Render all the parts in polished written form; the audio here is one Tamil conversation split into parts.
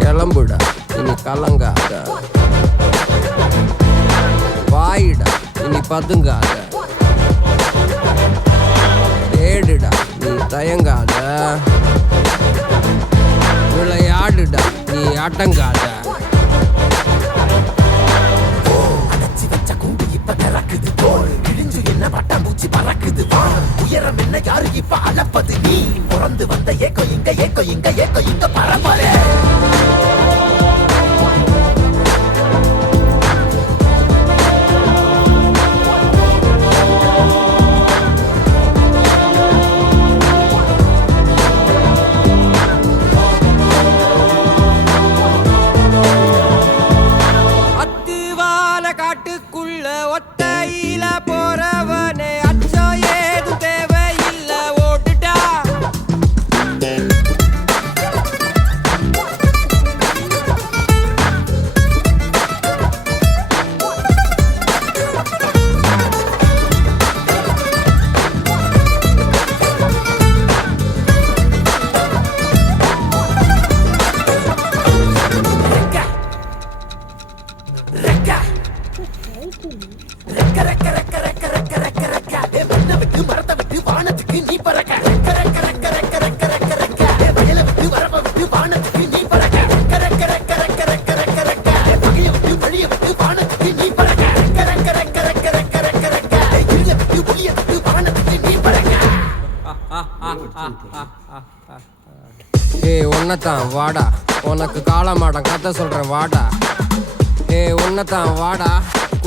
கிளம்புடா இனி கலங்காத, வாயிடா இனி பதுங்காத, தேடுடா நீ தயங்காத, விளையாடுடா நீ அடங்காத. பட்டாம்பூச்சி பறக்குது உயரம் என்ன யாரு இப்ப அளப்பது நீ பிறந்து வந்த ஏக்கோ இங்க ஏக்கோ இங்க ஏக்கோ இங்க பரம்பரை அத்துவால காட்டுக்குள்ள ஒத்தையில போறவனே அச்சோ ஏதும் தேவையில்ல ஓட்டுட்டா. மரத்தை விட்டு வானத்துக்கு நீ பறக்க வயல விட்டு வரப்ப விட்டு வானத்துக்கு நீ பறக்க பகைய விட்டு வழிய விட்டு வானத்துக்கு நீ பறக்க இருள விட்டு ஒளிய விட்டு வானத்துக்கு நீ பறக்க. உன்னத்தான் வாடா, உனக்கு காளமாடம் கதை சொல்றேன் வாடா. உன்னத்தான் வாடா,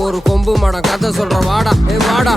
ஒரு கொம்பு மாடம் கதை சொல்றேன் வாடா. வாடா